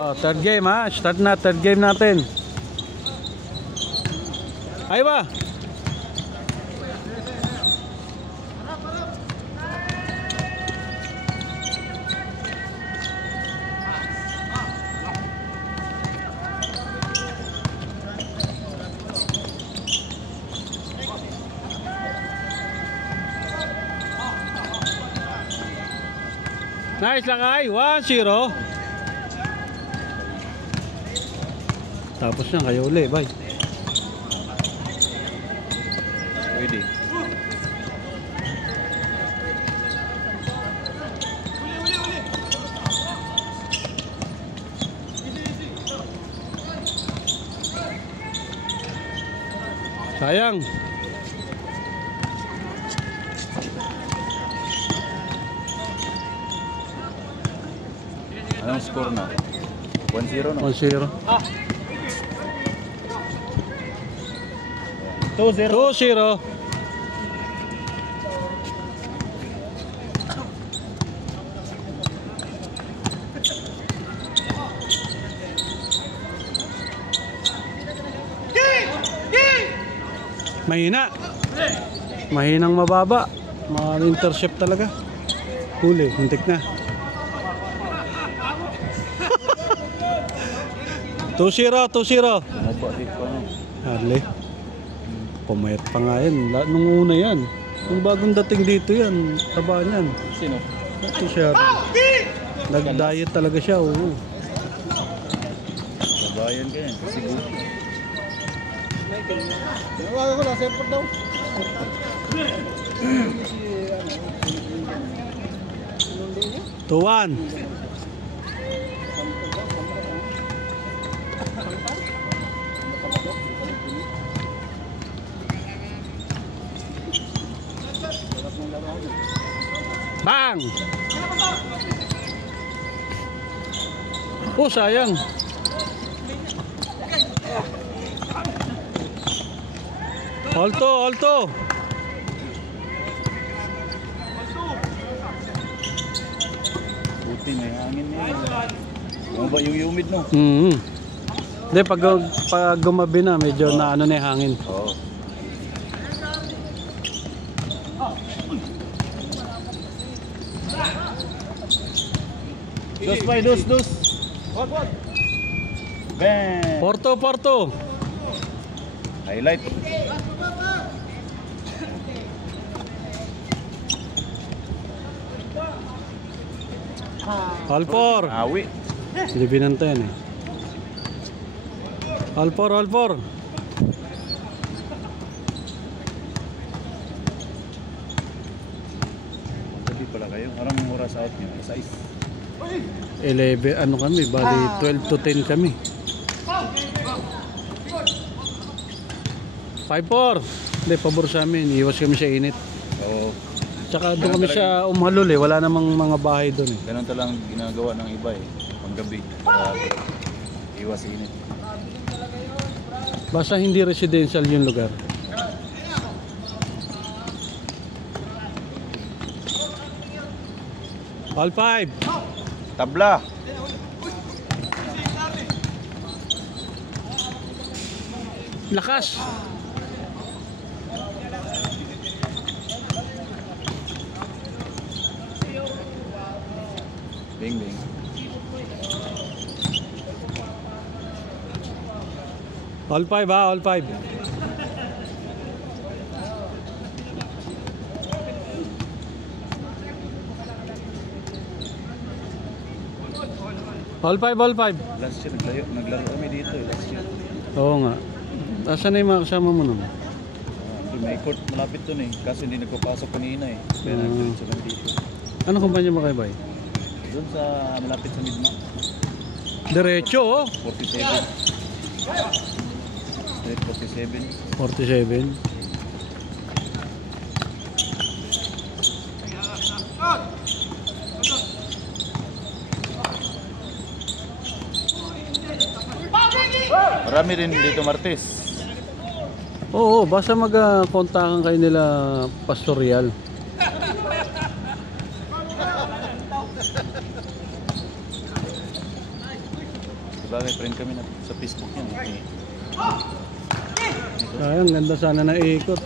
Oh, third game ha. Start na, third game natin. Ay ba? Nice lang ay, 1-0. Tapos na, kayo uli, bye. Pwede. Sayang. Anong score na? 1-0 na? 1-0. 2-0. 2-0. Mahina. Mahinang mababa. Ma-intercept talaga. Huli, hintik na. 2-0, 2-0. Hali. Pumayat pa nga yan. Nung una yan. Nung bagong dating dito yan. Taba niyan. Sino? Ito siya. Nag-diet talaga siya. Oo. Kabayan ka yan. Siguro. Nawagan ko lang. Semport daw. 2-1. Bang! Oh, sayang. Alto, alto. Buti may hangin na yun. Ano ba yung humid no? Hindi, pag gumabi na, medyo na ano na yung hangin. Oo. Dos by dos. What? Bang! Porto. Highlight. Alpor. Awi. Hindi binanta yan eh. Alpor. Sabi pala kayo. Parang oras out nyo. 6. 11, ano kami, bali 12 to 10 kami. 5-4. Hindi, pabor sa amin. Iwas kami sa init. Oo. Tsaka doon kami sa Umhalol eh. Wala namang mga bahay doon eh. Ganun talang ginagawa ng iba eh. Panggabi. Iwas init. Basta hindi residential yung lugar. All 5. Tabla. Lakas. Bing. All 5 ha, all 5. All 5. Last year, naglaro kami dito eh. Last year. Oo nga. Asan na yung mga kasama mo naman? May court malapit dun eh. Kaso hindi nagpapasok kanina eh. Kaya nagdiretso lang dito. Ano kumpanya mo kayo, Bay? Doon sa malapit sa Midma. Diretso oh. 47. Street 47. 47. Marami rin dito Martes. Oo, basta mag-kontakan kayo nila Pastorial. Sabagay, friend kami na sa Facebook yan eh. Sayang, ganda sana na ikot.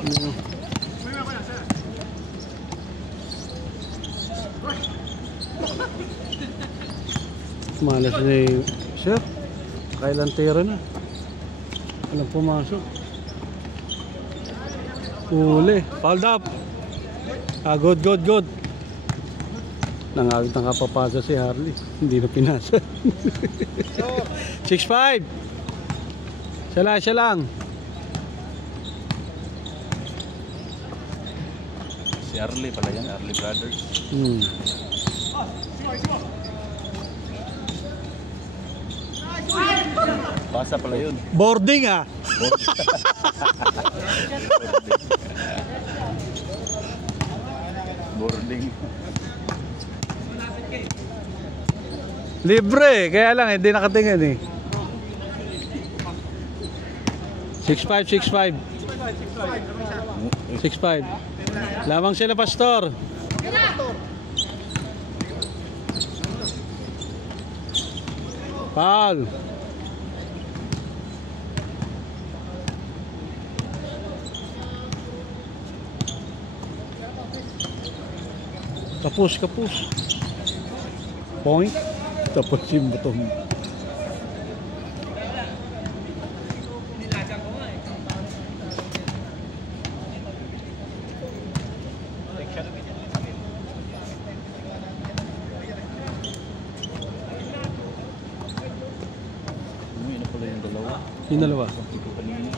Malas ni Sir. Kailan tira na? Walang pumasok. Uli. Fouled up. Good. Nangagit na kapapasa si Harley. Hindi na pinasa. 6-5. Siya lang. Si Arlie pala yan, Arlie Brothers. Pasa pala yun. Boarding ah. Boarding. Libre, kaya lang hindi nakatingin eh. 6-5. 6-5. Lamang sila, Pastor. Foul. Kapus. Point. Tapos yung butong. Ano pala yung dalawa? Yung dalawa. Kanina.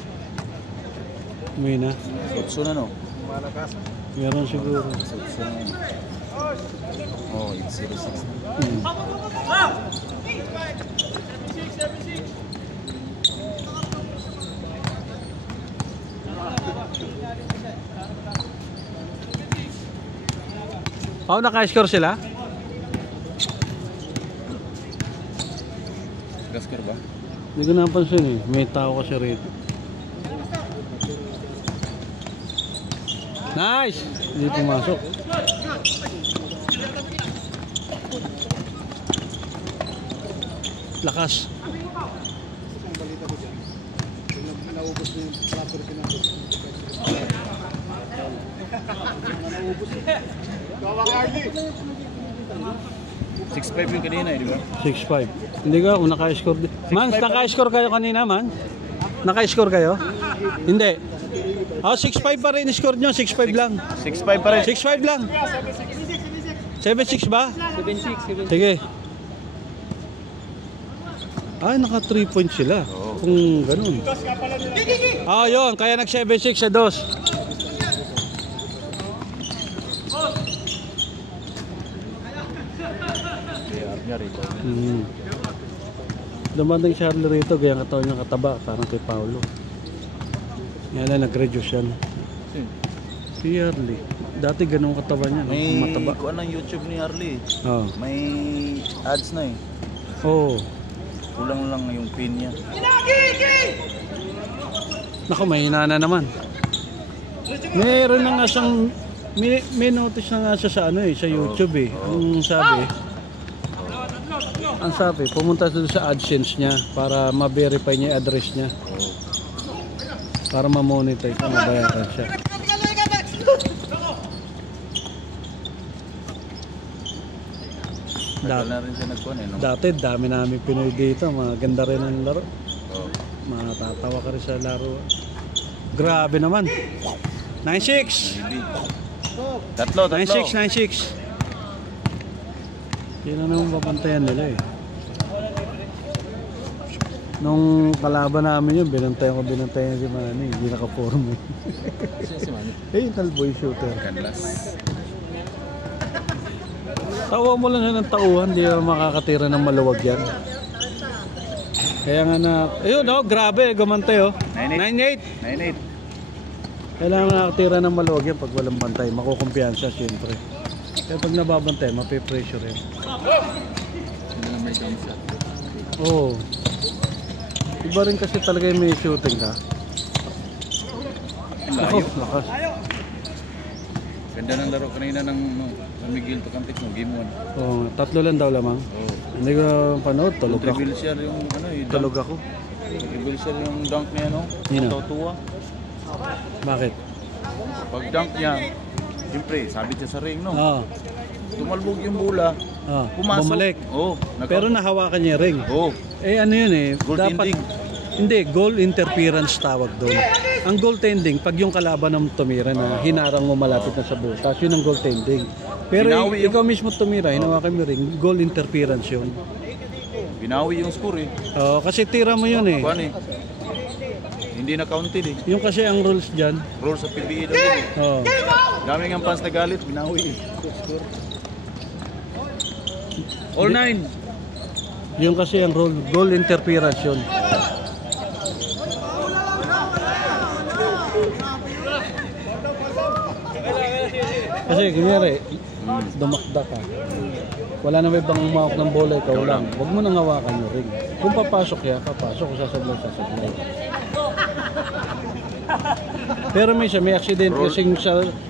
May na. Sotso na no? Meron siguro. Sotso na. Oh, it's 06 na. Oh, naka-score sila? Gaskar ba? Hindi ko napansin eh. May tao kasi rito. Nice! Hindi pumasok. Lakas. Ang balita ko dyan. Naubos na yung proper pinapos. Naubos eh. Gawang Arlie. 6-5 yung kanina eh, di ba? 6-5. Hindi ka kung naka-score. Man, naka-score kayo kanina, man? Naka-score kayo? Hindi. Oh, 6-5 pa rin score nyo. 6-5 lang. 6-5 pa rin. 6-5 lang. 7-6 ba? 7-6. Sige. Ay, naka 3 points sila. Kung ganun. Ah, yun. Kaya nag 7-6 sa dos. Kaya rito. Dumating si Harley rito. Gaya katawan niya kataba. Parang kay Paulo. Yan lang, nag-reduce yan. Si Harley. Dati ganun katawan niya. May Mataba. kuan ng YouTube ni Harley. Oh. May ads na eh. Oh. Kulang lang yung pin niya. Naku, may hinana naman. Meron na nga siyang may notice na nga siya sa ano eh, sa YouTube eh. Ang sabi, pumunta doon sa AdSense niya para ma-verify niya yung address niya. Para ma-monetize, mabayaran siya. Tagal na rin siya nagkuhan eh, no? Dati, dami namin Pinoy dito. Maganda rin ang laro. Oh. Matatawa ka rin sa laro. Grabe naman. 9-6. Tatlo. 9-6. Yun na naman papantayan nila eh. Nung kalaban namin yun, binantayan si Manny. Hindi naka-form eh. Si Manny? Eh, yung talboy shooter. Canlas. Tawa mo lang siya ng tauhan, hindi na makakatira ng maluwag yan. Kaya nga na, ayun oh, grabe, gumantay oh. 9-8. 9-8. Kailangan nakakatira ng maluwag yan pag walang bantay, makukumpiyansa siyempre. Kaya pag nababantay, mapipressure yan. Hindi na may jump shot. Oo. Iba rin kasi talaga yung may shooting ka. Ako, lakas. Ganda ng laro kanina ng San Miguel to Cantex no, game 1. Oo, tatlo lang daw lamang. Oo. Hindi ko panood, tulog ako. Contribute siya yung ano eh. Tulog ako. Contribute siya yung dunk niya no. Nino? Tuwa. Bakit? Pag dunk niya, siyempre, sabit siya sa ring no. Oo. Tumalbog yung bola. Pumasok. Bumalik. Oo. Pero nahawakan niya yung ring. Oo. Eh ano yun eh, Goaltending. Hindi, goal interference tawag doon. Ang goaltending, pag yung kalaban ng tumira na hinarang mo malapit na sa butas, yun ang goaltending. Pero Binawi yung- ikaw mismo tumira, hinawakan mo ring, goal interference yun. Binawi yung score eh. Oo, kasi tira mo yun eh. Kuan eh. Hindi na counted eh. Yung kasi ang rules dyan. Rules sa PBA daw yun eh. Oo. Daming ang fans na galit, binawi eh. All 9. Yung kasi ang rule, goal interference yun. Kasi kunyari, dumakda ka. Wala na may bang umawak ng bola, ikaw lang. Huwag mo nang hawakan yung ring. Kung papasok yan, papasok. Kung sasablay, sasablay. Pero may accident kasing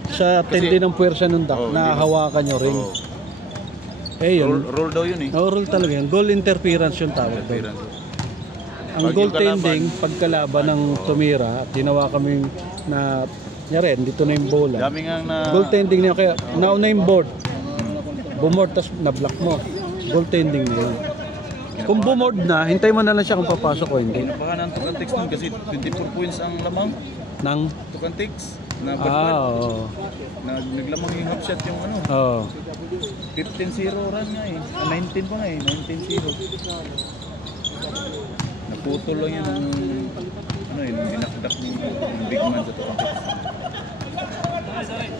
sa tindi ng puwersa ng duck, nahawakan yung ring. Eh yun, Roll daw yun eh. rule talaga yun. Goal interference yung tawag doon. Ang Pag yung goaltending, pagkalaban ng tumira at ginawa kami na nyari, dito na yung bola. Dami nga na... Goaltending niya, kaya nauna yung board. Bumord, tas na-block mo. Goaltending na yun. Kung bumord na, hintay mo na lang siya kung papasok o hindi. Baka ng Tucantex nun kasi 24 points ang lamang. Nang, Tucantex na bad oo. naglamang yung half shot yung ano. Oo. 15-0 run nga eh. 19 pa nga eh. 19-0. Naputol lang yun ng ano eh, nung dinakdak ng big man sa Tucantex.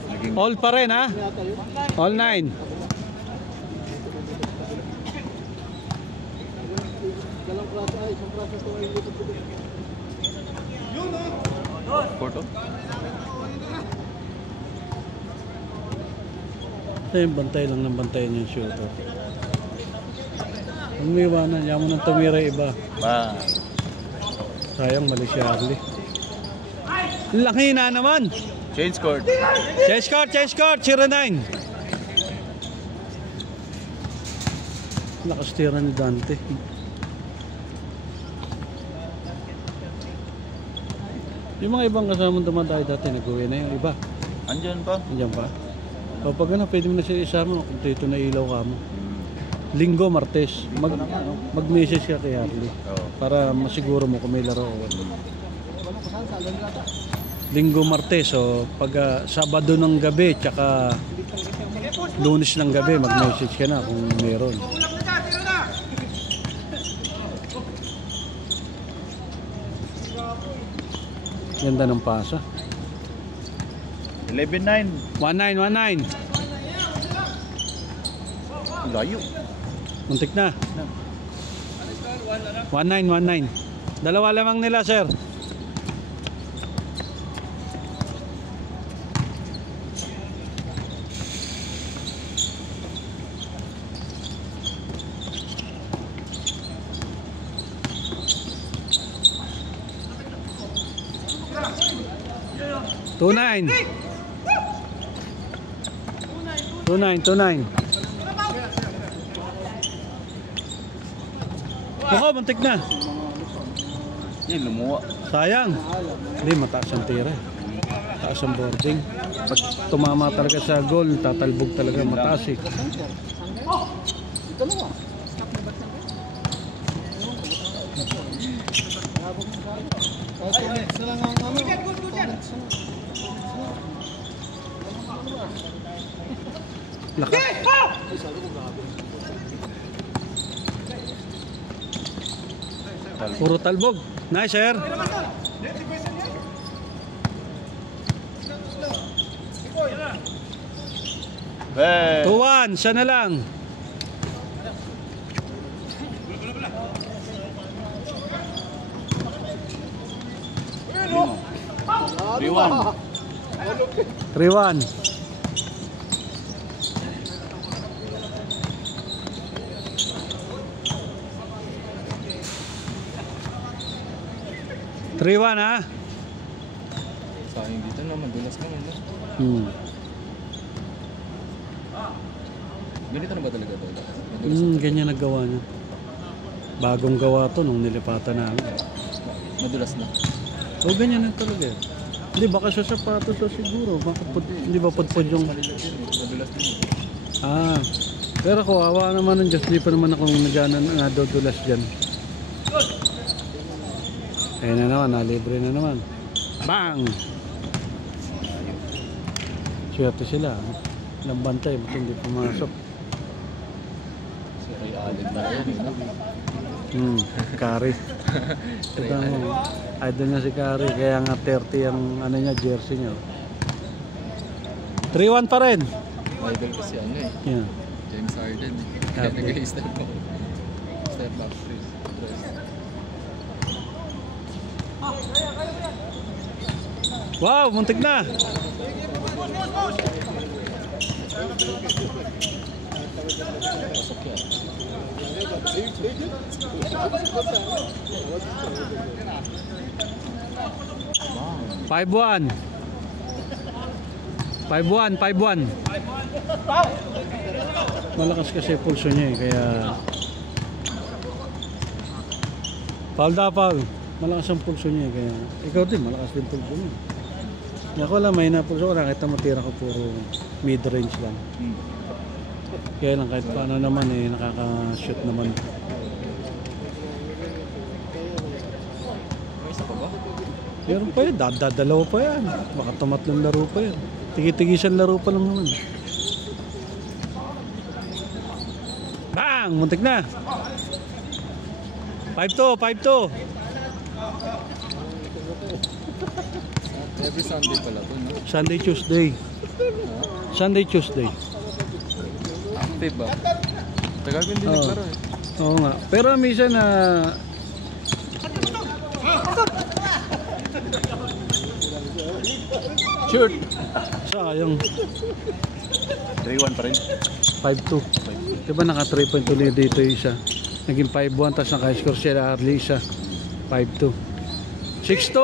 Naging All pa rin ha? All 9. Porto. Ayun, bantay lang ng bantayan yung shooter. Umiwanan, yaman mo ng tumira iba. Ba. Sayang, mali si Harley. Laki na naman! Change court. Change court, 09. Lakas tira ni Dante. Yung mga ibang kasama dumadaan dati, nag-uwi na yung iba. Andyan pa. Andiyan pa. O pag ano, pwede mo na siya isama, kompleto na ilaw ka mo. Linggo, Martes, mag-message ka kay Harley. Oo. Para masiguro mo kung may laro o wala. Linggo, Martes, o pag Sabado ng gabi, tsaka Lunes ng gabi, mag-message ka na kung meron. Ganda ng pasa. 11-9. 19. Layo. Muntik na. 19. Dalawa lamang nila, sir. Two nine. Ako, muntik na. Yan, lumuwa. Sayang. Hindi, mataas ang tira. Mataas ang boarding. Pag tumama talaga sa goal, tatalbog talaga mataas eh. Lakas. Puro talbog. Nice, sir. Hey. 2-1, siya na lang. Riwan. 3-1. Sayang dito naman, dulas naman. Hmm. Ganito na ba talaga to? Ganyan nagawa niya. Bagong gawa to nung nilipatan namin. Madulas na. O ganyan na talaga. Hindi, baka sa sapatos to siguro. Hindi ba pudpud yung... Madulas na. Ah, pero kawawa naman ng Diyos. Hindi pa naman akong nadodulas dyan. Ayun na naman, nalibre na naman. Bang! Swerte sila. Ilang bantay, ba't hindi pumasok? Si Ray Allen na yan. Kari. Ito mo, idol na si Kari. Kaya nga 30 ang ano niya, jersey niya. 3-1 pa rin. Idol kasi ano eh. Yeah. James Harden eh. Okay. Nag-i-step back. Step back. Wow, muntik na. Pasok yan. 5-1. 5-1. Malakas kasi pulso niya eh, kaya foul. Malakas ang pulso niya eh, kaya ikaw din malakas din pulso niya. Ako lang may napulso ko, nakita mo tira ko puro mid-range lang. Kaya lang kahit paano naman eh, nakaka-shoot naman. May isa pa ba? Meron pa yan, dadalawa pa yan. Baka tumatlong laro pa yan. Tigi-tigisan laro pa lang naman. Bang! Muntik na! 5-2. Every Sunday pala to, no? Sunday, Tuesday. Active ba? Tagal ko hindi Oo. naglaro eh. Oo nga. Pero minsan na Shoot! sayang 3-1 pa rin. 5-2. Diba naka 3 point ulit dito yung isa. Naging 5-1 tapos naka-score siya Arlie isa. 5-2. 6-2.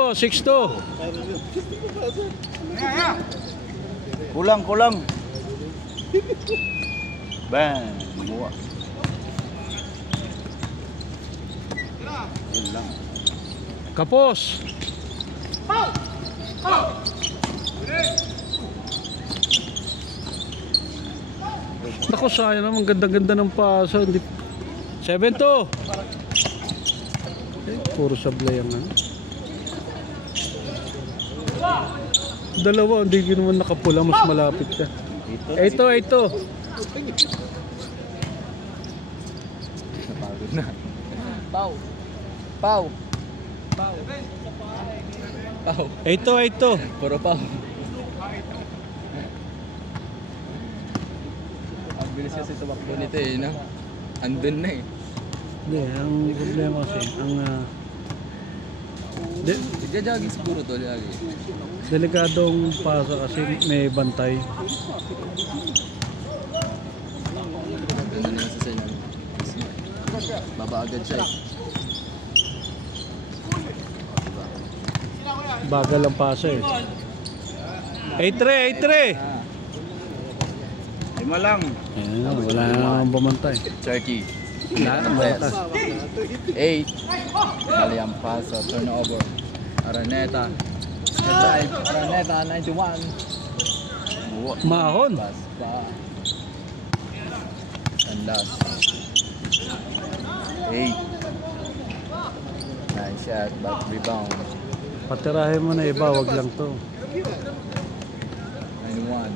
Kulang. Bang! Buwa. Yun lang. Kapos. Naku, sayang naman. Ganda-ganda ng paso. 7-2. Puro sablay ang ano. Dalawa, hindi ko naman nakapula. Mas malapit ka. 8-2. Napagod na. Pau. 8-2. Puro pau. Ang bilis kasi tumakbo nito eh, no? Andun na eh. Hindi, ang problema kasi, Nagja-jogging siguro to lagi. delikadong pasa kasi may bantay. Ano na sa senyo? Baba agad siya eh. Bagal ang pasa eh. 8-3. Lima lang. Ayan na, wala na naman bumantay. Turkey. Wala na, batas. 8. Mali ang paso. Turnover. Araneta. Headline. Araneta 91. Mahon. Pass pa. And last. 8. Nice shot. Back rebound. Patirahin mo na iba, wag lang to. 91.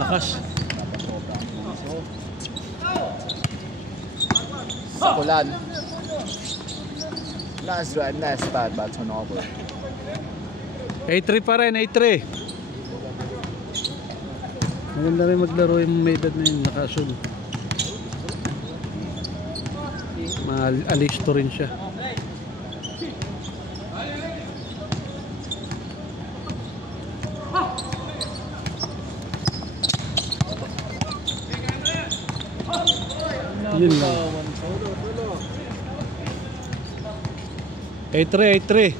Lakas. Napasobra ang puso. Sakulan. Nice drive, nice spot, but turnover. 8-3 pa rin, 8-3. Maganda rin maglaro yung may edad na yun, nakasul. Alisto rin siya. Yun lang. 8-3.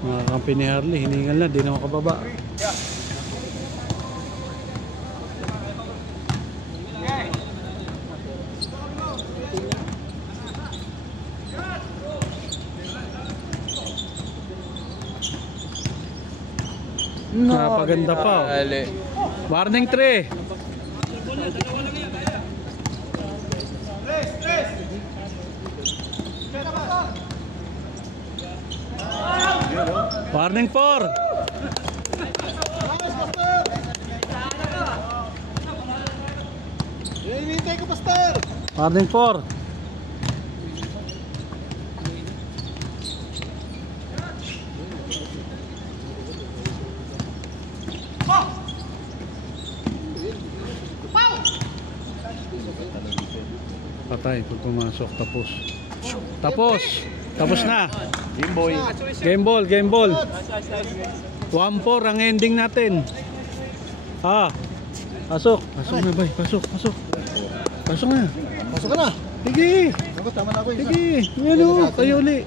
Mga kampi ni Harley, hiningal na, di na makababa. Napaganda pa. Oh. Ali. Warning 3. Warning 4. Hinihintay ko, Pastor! Warning 4. Patay pag pumasok. Tapos. Tapos. Tapos na. Game boy. Game ball, game ball. 1-4 ang ending natin. Pasok. Pasok na, bay. Pasok, pasok. Pasok na. Pasok ka na! Sige. Ako, tama na ako. Sige. Yan o. Kayo uli.